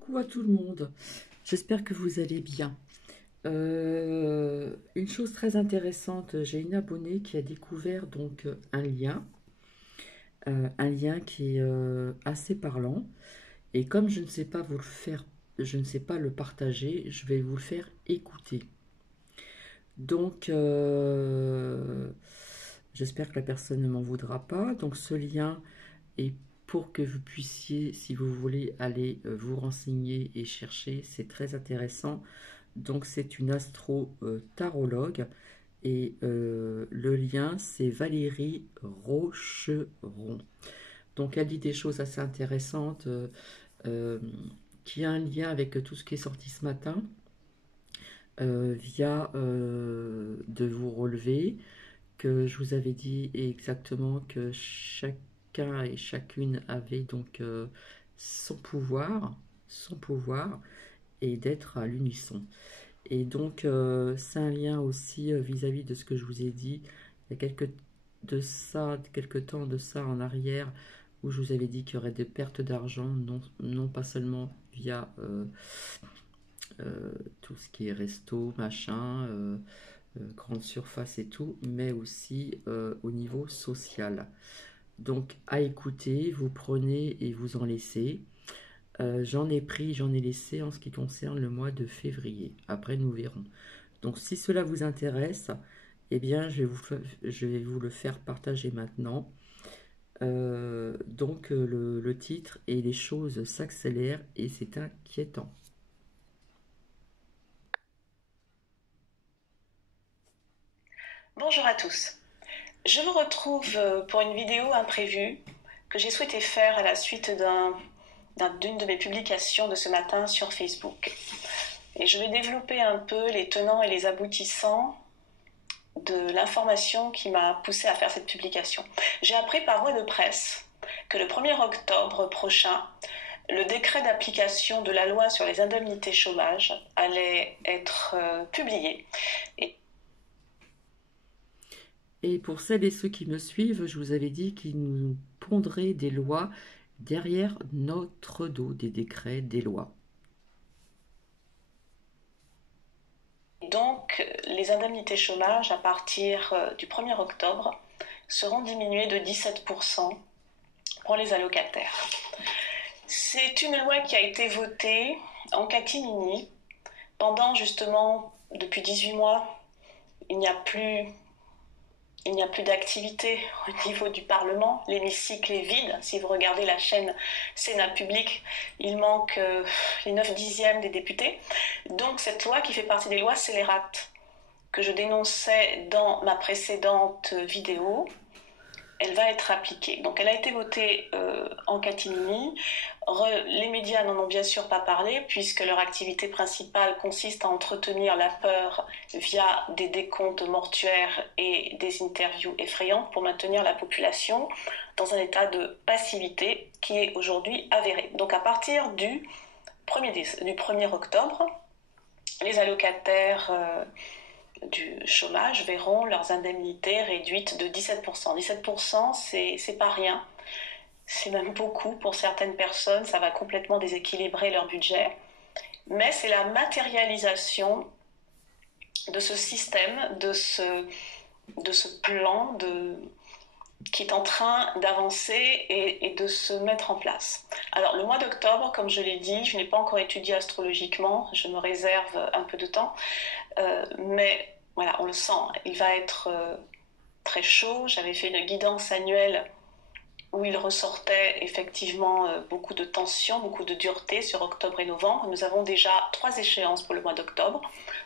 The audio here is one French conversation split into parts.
Coucou à tout le monde, j'espère que vous allez bien. Une chose très intéressante, j'ai une abonnée qui a découvert donc un lien qui est assez parlant. Et comme je ne sais pas vous le faire, je ne sais pas le partager, je vais vous le faire écouter. Donc, j'espère que la personne ne m'en voudra pas. Donc, ce lien est pour que vous puissiez, si vous voulez, aller vous renseigner et chercher. C'est très intéressant. Donc, c'est une astro-tarologue. Et le lien, c'est Valérie Rocheron. Donc, elle dit des choses assez intéressantes euh, qui a un lien avec tout ce qui est sorti ce matin via de vous relever, que je vous avais dit exactement que chacun et chacune avait donc son pouvoir et d'être à l'unisson. Et donc c'est un lien aussi vis-à-vis de ce que je vous ai dit il y a quelques temps de ça en arrière où je vous avais dit qu'il y aurait des pertes d'argent, non pas seulement via tout ce qui est resto, machin, grande surface et tout, mais aussi au niveau social. Donc à écouter, vous prenez et vous en laissez. J'en ai pris, j'en ai laissé en ce qui concerne le mois de février. Après, nous verrons. Donc si cela vous intéresse, eh bien, je vais vous le faire partager maintenant. Le titre et les choses s'accélèrent et c'est inquiétant. Bonjour à tous. Je vous retrouve pour une vidéo imprévue que j'ai souhaité faire à la suite d'une de mes publications de ce matin sur Facebook. Et je vais développer un peu les tenants et les aboutissants de l'information qui m'a poussé à faire cette publication. J'ai appris par voie de presse que le 1er octobre prochain, le décret d'application de la loi sur les indemnités chômage allait être publié. Et pour celles et ceux qui me suivent, je vous avais dit qu'ils nous pondraient des lois derrière notre dos, des décrets, des lois. Donc, les indemnités chômage à partir du 1er octobre seront diminuées de 17% pour les allocataires. C'est une loi qui a été votée en catimini pendant justement, depuis 18 mois, il n'y a plus d'activité au niveau du Parlement, l'hémicycle est vide. Si vous regardez la chaîne Sénat Public, il manque les 9/10 des députés. Donc cette loi qui fait partie des lois scélérates que je dénonçais dans ma précédente vidéo, elle va être appliquée. Donc elle a été votée en catimini. Les médias n'en ont bien sûr pas parlé puisque leur activité principale consiste à entretenir la peur via des décomptes mortuaires et des interviews effrayantes pour maintenir la population dans un état de passivité qui est aujourd'hui avéré. Donc à partir du 1er octobre, les allocataires du chômage verront leurs indemnités réduites de 17%. 17%, c'est pas rien. C'est même beaucoup pour certaines personnes, ça va complètement déséquilibrer leur budget. Mais c'est la matérialisation de ce système, de ce plan qui est en train d'avancer et de se mettre en place. Alors le mois d'octobre, comme je l'ai dit, je n'ai pas encore étudié astrologiquement, je me réserve un peu de temps, mais voilà, on le sent, il va être très chaud. J'avais fait une guidance annuelle où il ressortait effectivement beaucoup de tension, beaucoup de dureté sur octobre et novembre. Nous avons déjà 3 échéances pour le mois d'octobre.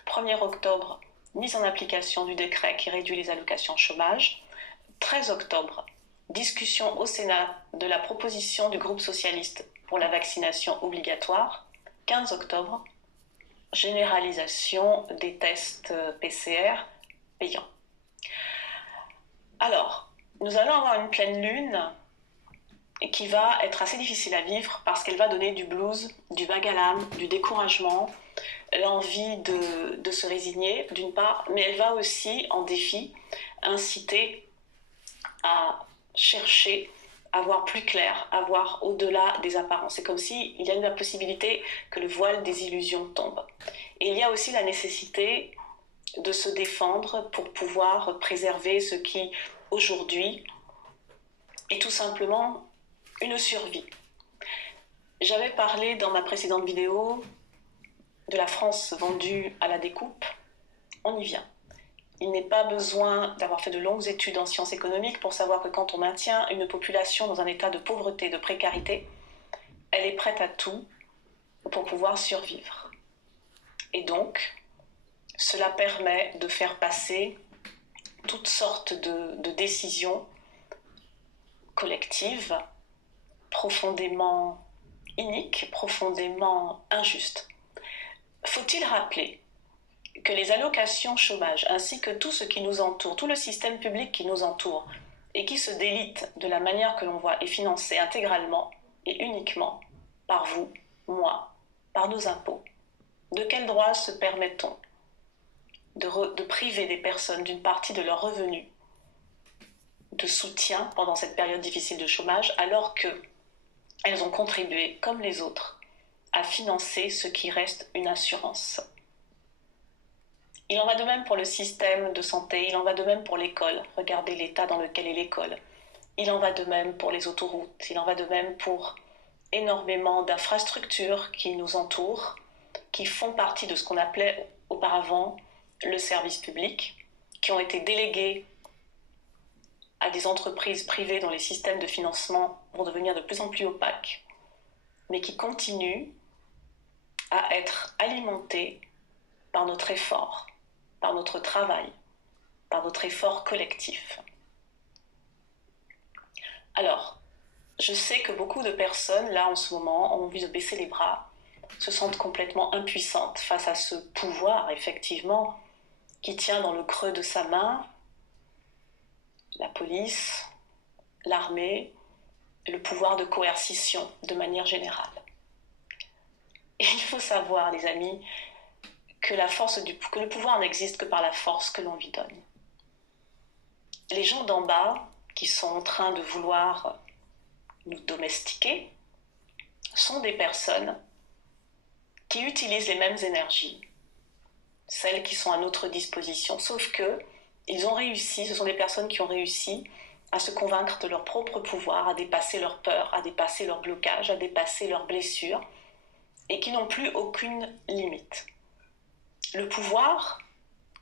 1er octobre, mise en application du décret qui réduit les allocations chômage. 13 octobre, discussion au Sénat de la proposition du groupe socialiste pour la vaccination obligatoire. 15 octobre, généralisation des tests PCR payants. Alors, nous allons avoir une pleine lune qui va être assez difficile à vivre parce qu'elle va donner du blues, du vague à l'âme, du découragement, l'envie de se résigner d'une part, mais elle va aussi, en défi, inciter à chercher à voir plus clair, à voir au-delà des apparences. C'est comme s'il y a la possibilité que le voile des illusions tombe. Et il y a aussi la nécessité de se défendre pour pouvoir préserver ce qui, aujourd'hui, est tout simplement une survie. J'avais parlé dans ma précédente vidéo de la France vendue à la découpe. On y vient. Il n'est pas besoin d'avoir fait de longues études en sciences économiques pour savoir que quand on maintient une population dans un état de pauvreté, de précarité, elle est prête à tout pour pouvoir survivre. Et donc, cela permet de faire passer toutes sortes de décisions collectives profondément iniques, profondément injustes. Faut-il rappeler que les allocations chômage ainsi que tout ce qui nous entoure, tout le système public qui nous entoure et qui se délite de la manière que l'on voit est financé intégralement et uniquement par vous, moi, par nos impôts. De quel droit se permet-on de priver des personnes d'une partie de leurs revenus de soutien pendant cette période difficile de chômage alors qu'elles ont contribué, comme les autres, à financer ce qui reste une assurance? Il en va de même pour le système de santé, il en va de même pour l'école. Regardez l'état dans lequel est l'école. Il en va de même pour les autoroutes, il en va de même pour énormément d'infrastructures qui nous entourent, qui font partie de ce qu'on appelait auparavant le service public, qui ont été délégués à des entreprises privées dont les systèmes de financement vont devenir de plus en plus opaques, mais qui continuent à être alimentés par notre effort, par notre travail, par notre effort collectif. Alors, je sais que beaucoup de personnes, là en ce moment, ont envie de baisser les bras, se sentent complètement impuissantes face à ce pouvoir, effectivement, qui tient dans le creux de sa main la police, l'armée, le pouvoir de coercition de manière générale. Et il faut savoir, les amis, que le pouvoir n'existe que par la force que l'on lui donne. Les gens d'en bas, qui sont en train de vouloir nous domestiquer, sont des personnes qui utilisent les mêmes énergies, celles qui sont à notre disposition, sauf que ils ont réussi, ce sont des personnes qui ont réussi à se convaincre de leur propre pouvoir, à dépasser leurs peurs, à dépasser leurs blocages, à dépasser leurs blessures, et qui n'ont plus aucune limite. Le pouvoir,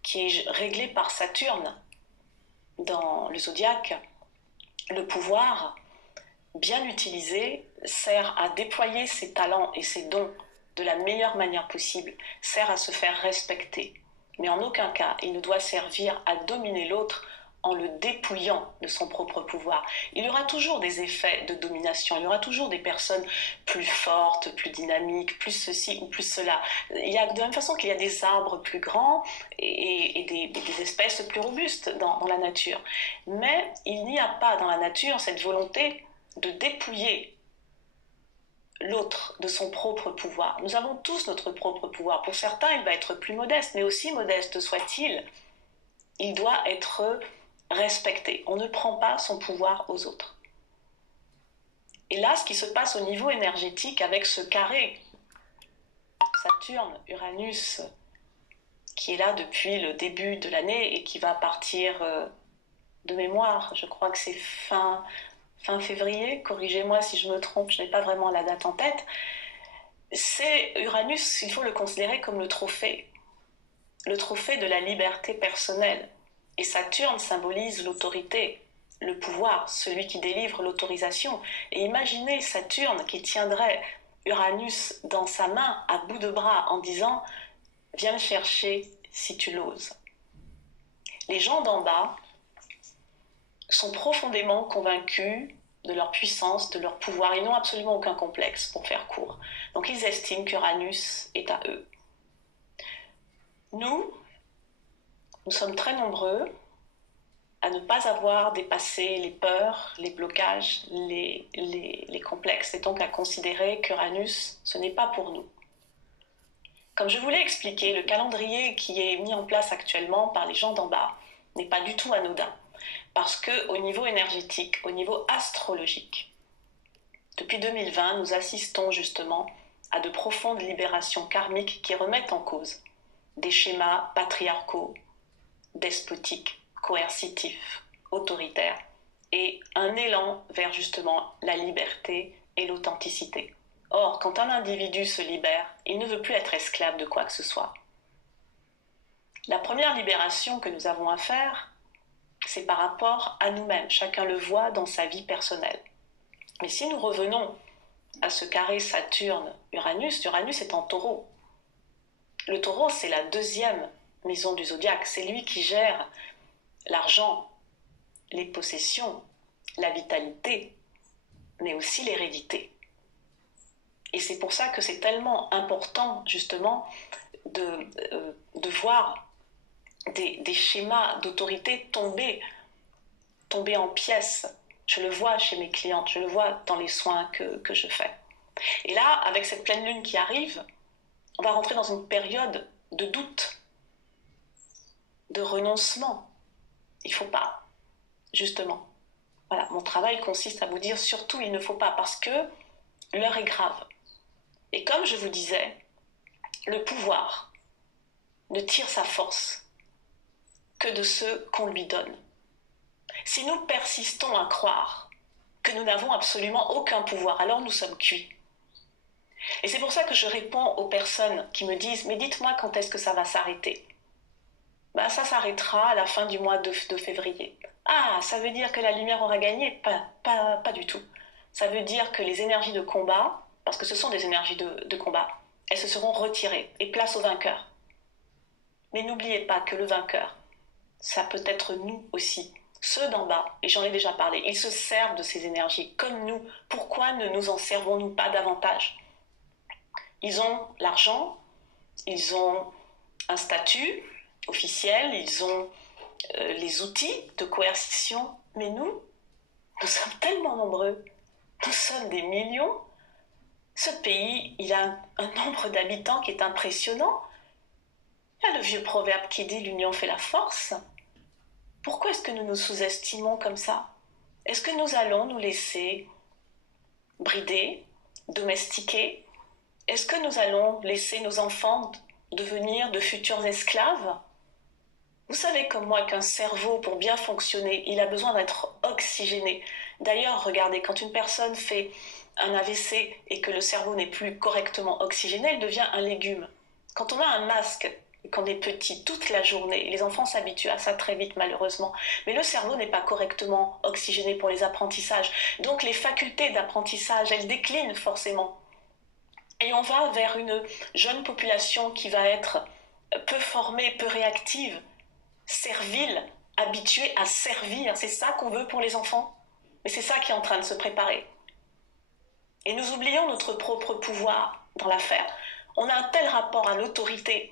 qui est réglé par Saturne dans le zodiaque, le pouvoir, bien utilisé, sert à déployer ses talents et ses dons de la meilleure manière possible, sert à se faire respecter. Mais en aucun cas, il ne doit servir à dominer l'autre en le dépouillant de son propre pouvoir. Il y aura toujours des effets de domination, il y aura toujours des personnes plus fortes, plus dynamiques, plus ceci ou plus cela. Il y a de la même façon qu'il y a des arbres plus grands et des espèces plus robustes dans la nature. Mais il n'y a pas dans la nature cette volonté de dépouiller l'autre de son propre pouvoir. Nous avons tous notre propre pouvoir. Pour certains, il va être plus modeste, mais aussi modeste soit-il, il doit être respecté. On ne prend pas son pouvoir aux autres. Et là, ce qui se passe au niveau énergétique avec ce carré Saturne, Uranus, qui est là depuis le début de l'année et qui va partir de mémoire, je crois que c'est fin février, corrigez-moi si je me trompe, je n'ai pas vraiment la date en tête, c'est Uranus, il faut le considérer comme le trophée de la liberté personnelle. Et Saturne symbolise l'autorité, le pouvoir, celui qui délivre l'autorisation. Et imaginez Saturne qui tiendrait Uranus dans sa main à bout de bras en disant « Viens me chercher si tu l'oses ». Les gens d'en bas sont profondément convaincus de leur puissance, de leur pouvoir. Ils n'ont absolument aucun complexe, pour faire court. Donc ils estiment qu'Uranus est à eux. Nous sommes très nombreux à ne pas avoir dépassé les peurs, les blocages, les complexes, et donc à considérer qu'Uranus, ce n'est pas pour nous. Comme je vous l'ai expliqué, le calendrier qui est mis en place actuellement par les gens d'en bas n'est pas du tout anodin. Parce qu'au niveau énergétique, au niveau astrologique, depuis 2020, nous assistons justement à de profondes libérations karmiques qui remettent en cause des schémas patriarcaux, despotiques, coercitifs, autoritaires, et un élan vers justement la liberté et l'authenticité. Or, quand un individu se libère, il ne veut plus être esclave de quoi que ce soit. La première libération que nous avons à faire, c'est par rapport à nous-mêmes. Chacun le voit dans sa vie personnelle. Mais si nous revenons à ce carré Saturne-Uranus, Uranus est en taureau. Le taureau, c'est la deuxième maison du zodiaque. C'est lui qui gère l'argent, les possessions, la vitalité, mais aussi l'hérédité. Et c'est pour ça que c'est tellement important, justement, de voir des schémas d'autorité tomber en pièces. Je le vois chez mes clientes, je le vois dans les soins que je fais. Et là, avec cette pleine lune qui arrive, on va rentrer dans une période de doute, de renoncement. Il ne faut pas, justement. Voilà, mon travail consiste à vous dire surtout il ne faut pas, parce que l'heure est grave. Et comme je vous disais, le pouvoir ne tire sa force que de ce qu'on lui donne. Si nous persistons à croire que nous n'avons absolument aucun pouvoir, alors nous sommes cuits. Et c'est pour ça que je réponds aux personnes qui me disent « Mais dites-moi quand est-ce que ça va s'arrêter ?» Ça s'arrêtera à la fin du mois de février. Ah, ça veut dire que la lumière aura gagné? Pas du tout. Ça veut dire que les énergies de combat, parce que ce sont des énergies de combat, elles se seront retirées et place au vainqueur. Mais n'oubliez pas que le vainqueur, ça peut être nous aussi. Ceux d'en bas, et j'en ai déjà parlé, ils se servent de ces énergies comme nous. Pourquoi ne nous en servons-nous pas davantage? Ils ont l'argent, ils ont un statut officiel, ils ont les outils de coercition, mais nous sommes tellement nombreux, nous sommes des millions. Ce pays, il a un nombre d'habitants qui est impressionnant. Il y a le vieux proverbe qui dit « l'union fait la force ». Pourquoi est-ce que nous nous sous-estimons comme ça? Est-ce que nous allons nous laisser brider, domestiquer? Est-ce que nous allons laisser nos enfants devenir de futurs esclaves? Vous savez comme moi qu'un cerveau, pour bien fonctionner, il a besoin d'être oxygéné. D'ailleurs, regardez, quand une personne fait un AVC et que le cerveau n'est plus correctement oxygéné, elle devient un légume. Quand on a un masque, et qu'on est petit toute la journée, les enfants s'habituent à ça très vite malheureusement, mais le cerveau n'est pas correctement oxygéné pour les apprentissages. Donc les facultés d'apprentissage, elles déclinent forcément. Et on va vers une jeune population qui va être peu formée, peu réactive, servile, habituée à servir. C'est ça qu'on veut pour les enfants. Mais c'est ça qui est en train de se préparer. Et nous oublions notre propre pouvoir dans l'affaire. On a un tel rapport à l'autorité,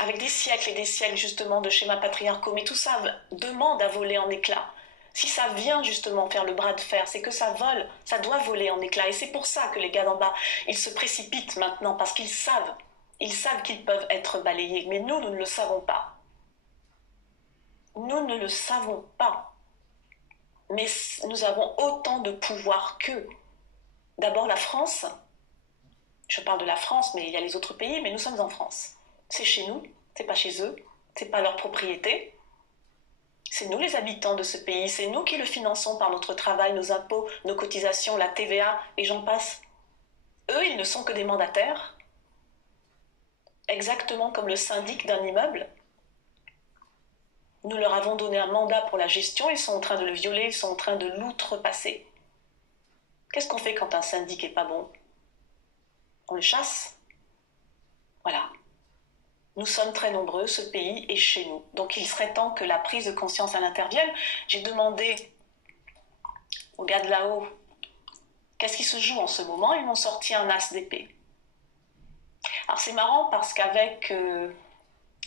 avec des siècles et des siècles justement de schémas patriarcaux, mais tout ça demande à voler en éclats. Si ça vient justement faire le bras de fer, c'est que ça vole, ça doit voler en éclats. Et c'est pour ça que les gars d'en bas, ils se précipitent maintenant, parce qu'ils savent qu'ils peuvent être balayés. Mais nous ne le savons pas. Nous ne le savons pas. Mais nous avons autant de pouvoir qu'eux. D'abord la France, je parle de la France, mais il y a les autres pays, mais nous sommes en France. C'est chez nous, c'est pas chez eux, c'est pas leur propriété. C'est nous les habitants de ce pays, c'est nous qui le finançons par notre travail, nos impôts, nos cotisations, la TVA, et j'en passe. Eux, ils ne sont que des mandataires, exactement comme le syndic d'un immeuble. Nous leur avons donné un mandat pour la gestion, ils sont en train de le violer, ils sont en train de l'outrepasser. Qu'est-ce qu'on fait quand un syndic n'est pas bon? On le chasse. Voilà. Nous sommes très nombreux, ce pays est chez nous. Donc il serait temps que la prise de conscience elle intervienne. J'ai demandé aux gars de là-haut, qu'est-ce qui se joue en ce moment? Ils m'ont sorti un as d'épée. Alors c'est marrant parce qu'avec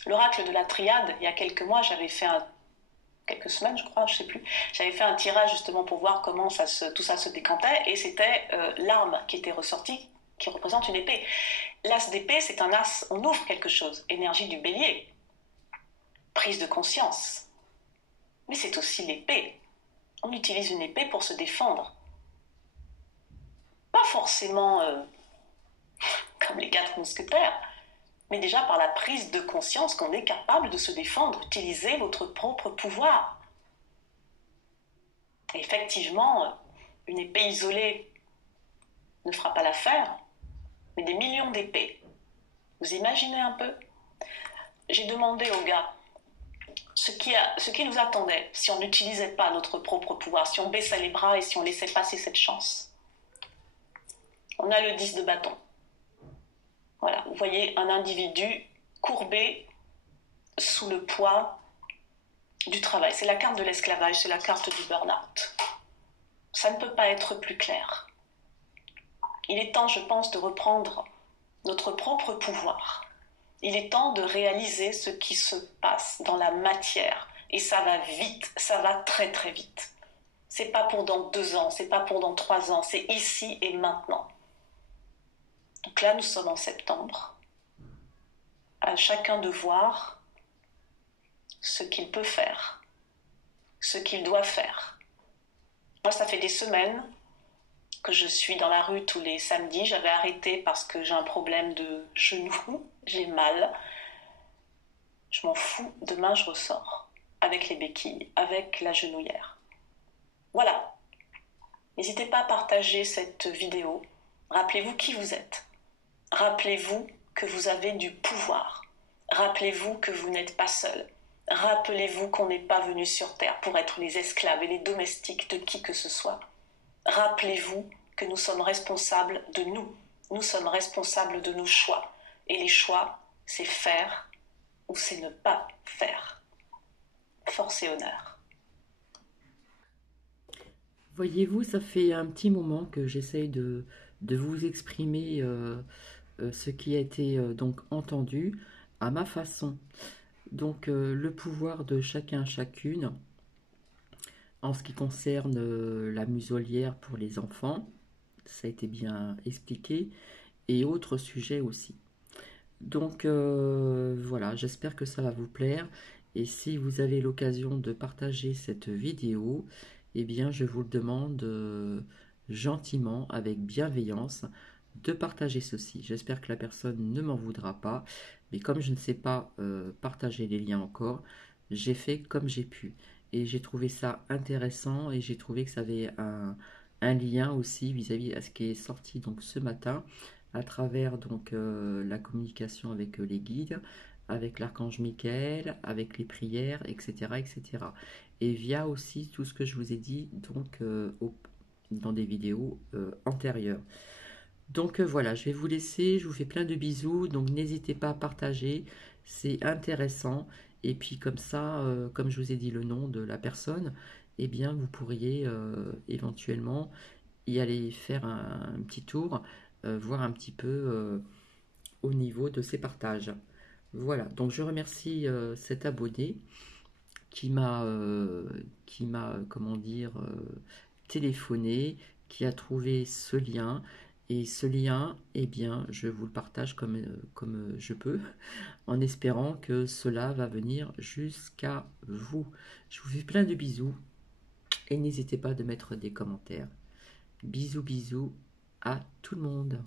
l'oracle de la triade, il y a quelques mois, quelques semaines je crois, je ne sais plus, j'avais fait un tirage justement pour voir comment tout ça se décantait, et c'était l'arme qui était ressortie, qui représente une épée. L'as d'épée, c'est un as, on ouvre quelque chose, énergie du bélier, prise de conscience. mais c'est aussi l'épée. On utilise une épée pour se défendre. Pas forcément comme les 4 mousquetaires, mais déjà par la prise de conscience qu'on est capable de se défendre. Utilisez votre propre pouvoir. Et effectivement, une épée isolée ne fera pas l'affaire, mais des millions d'épées. Vous imaginez un peu? J'ai demandé aux gars ce qui nous attendait si on n'utilisait pas notre propre pouvoir, si on baissait les bras et si on laissait passer cette chance. On a le 10 de bâton. Voilà, vous voyez un individu courbé sous le poids du travail. C'est la carte de l'esclavage, c'est la carte du burn-out. Ça ne peut pas être plus clair. Il est temps, je pense, de reprendre notre propre pouvoir. Il est temps de réaliser ce qui se passe dans la matière. Et ça va vite, ça va très très vite. C'est pas pour dans 2 ans, c'est pas pour dans 3 ans, c'est ici et maintenant. Donc là, nous sommes en septembre. À chacun de voir ce qu'il peut faire, ce qu'il doit faire. Moi, ça fait des semaines que je suis dans la rue tous les samedis. J'avais arrêté parce que j'ai un problème de genou, j'ai mal. Je m'en fous, demain je ressors avec les béquilles, avec la genouillère. Voilà. N'hésitez pas à partager cette vidéo. Rappelez-vous qui vous êtes. Rappelez-vous que vous avez du pouvoir. Rappelez-vous que vous n'êtes pas seul. Rappelez-vous qu'on n'est pas venu sur Terre pour être les esclaves et les domestiques de qui que ce soit. Rappelez-vous que nous sommes responsables de nous. Nous sommes responsables de nos choix. Et les choix, c'est faire ou c'est ne pas faire. Force et honneur. Voyez-vous, ça fait un petit moment que j'essaye de vous exprimer ce qui a été donc entendu à ma façon. Donc le pouvoir de chacun, chacune, en ce qui concerne la muselière pour les enfants, ça a été bien expliqué, et autres sujets aussi. Donc voilà, j'espère que ça va vous plaire. Et si vous avez l'occasion de partager cette vidéo, eh bien je vous le demande gentiment, avec bienveillance, de partager ceci. J'espère que la personne ne m'en voudra pas, mais comme je ne sais pas partager les liens encore, j'ai fait comme j'ai pu. Et j'ai trouvé ça intéressant et j'ai trouvé que ça avait un lien aussi vis-à-vis à ce qui est sorti donc ce matin à travers donc la communication avec les guides, avec l'archange Michael, avec les prières, etc., etc. Et via aussi tout ce que je vous ai dit donc dans des vidéos antérieures. Donc voilà, je vais vous laisser, je vous fais plein de bisous, donc n'hésitez pas à partager, c'est intéressant. Et puis comme ça, comme je vous ai dit le nom de la personne, eh bien vous pourriez éventuellement y aller faire un petit tour, voir un petit peu au niveau de ses partages. Voilà, donc je remercie cet abonné qui m'a comment dire, téléphoné, qui a trouvé ce lien. Et ce lien, eh bien, je vous le partage comme je peux, en espérant que cela va venir jusqu'à vous. Je vous fais plein de bisous et n'hésitez pas de mettre des commentaires. Bisous, bisous à tout le monde.